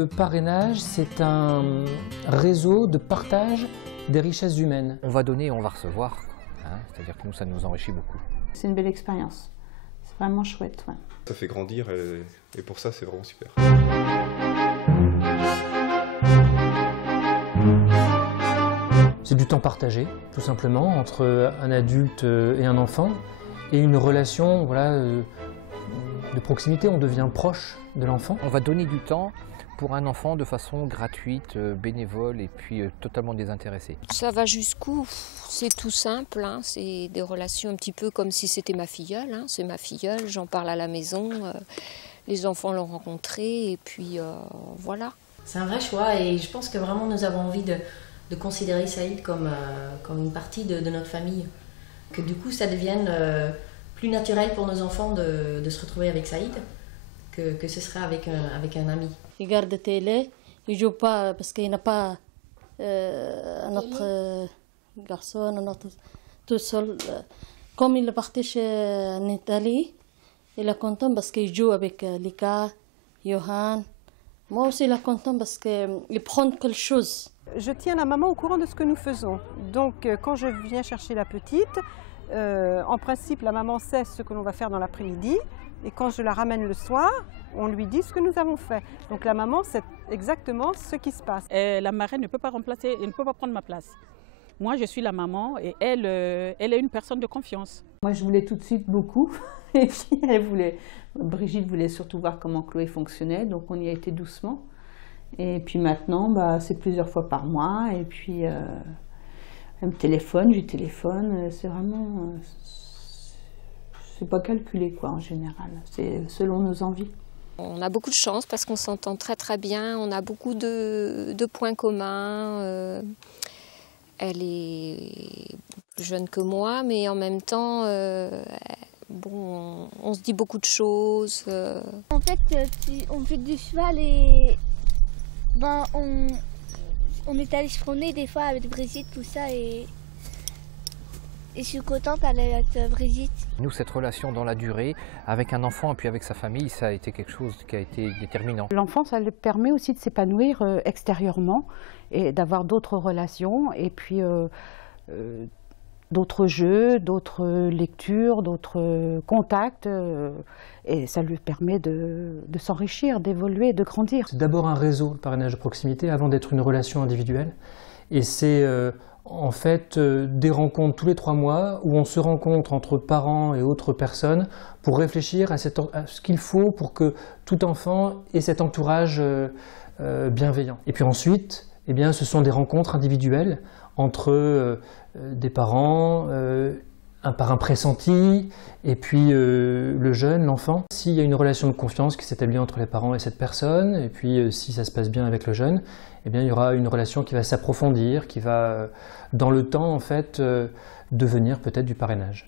Le parrainage, c'est un réseau de partage des richesses humaines. On va donner et on va recevoir, hein, c'est-à-dire que nous, ça nous enrichit beaucoup. C'est une belle expérience, c'est vraiment chouette. Ouais. Ça fait grandir et pour ça, c'est vraiment super. C'est du temps partagé, tout simplement, entre un adulte et un enfant, et une relation de proximité, on devient proche de l'enfant. On va donner du temps pour un enfant de façon gratuite, bénévole et puis totalement désintéressée. Ça va jusqu'où? C'est tout simple, hein. C'est des relations un petit peu comme si c'était ma filleule. Hein. C'est ma filleule, j'en parle à la maison, les enfants l'ont rencontrée et puis voilà. C'est un vrai choix et je pense que vraiment nous avons envie de considérer Saïd comme une partie de notre famille. Que du coup ça devienne plus naturel pour nos enfants de se retrouver avec Saïd que ce serait avec un ami. Il regarde la télé, il ne joue pas parce qu'il n'a pas un autre garçon, un autre tout seul. Comme il est parti en Italie, il est content parce qu'il joue avec Lika, Johan. Moi aussi, il est content parce qu'il prend quelque chose. Je tiens la maman au courant de ce que nous faisons. Donc, quand je viens chercher la petite, en principe, la maman sait ce que l'on va faire dans l'après-midi. Et quand je la ramène le soir, on lui dit ce que nous avons fait. Donc la maman sait exactement ce qui se passe. La marraine ne peut pas remplacer, elle ne peut pas prendre ma place. Moi, je suis la maman et elle est une personne de confiance. Moi, je voulais tout de suite beaucoup. Et puis, Brigitte voulait surtout voir comment Chloé fonctionnait. Donc on y a été doucement. Et puis maintenant, c'est plusieurs fois par mois. Et puis, elle me téléphone, je lui téléphone. C'est vraiment... c'est pas calculé quoi en général, c'est selon nos envies. On a beaucoup de chance parce qu'on s'entend très très bien, on a beaucoup de points communs. Elle est plus jeune que moi, mais en même temps, on se dit beaucoup de choses. En fait, on fait du cheval et on est allé se promener des fois avec Brigitte, tout ça et je suis contente d'aller avec Brigitte. Nous, cette relation dans la durée, avec un enfant et puis avec sa famille, ça a été quelque chose qui a été déterminant. L'enfant, ça lui permet aussi de s'épanouir extérieurement et d'avoir d'autres relations et puis d'autres jeux, d'autres lectures, d'autres contacts. Et ça lui permet de s'enrichir, d'évoluer, de grandir. C'est d'abord un réseau, le parrainage de proximité, avant d'être une relation individuelle. Et c'est... en fait, des rencontres tous les 3 mois où on se rencontre entre parents et autres personnes pour réfléchir à ce qu'il faut pour que tout enfant ait cet entourage bienveillant. Et puis ensuite, ce sont des rencontres individuelles entre des parents, un parrain pressenti et puis le jeune, l'enfant. S'il y a une relation de confiance qui s'établit entre les parents et cette personne, et puis si ça se passe bien avec le jeune, il y aura une relation qui va s'approfondir, qui va, dans le temps, en fait, devenir peut-être du parrainage.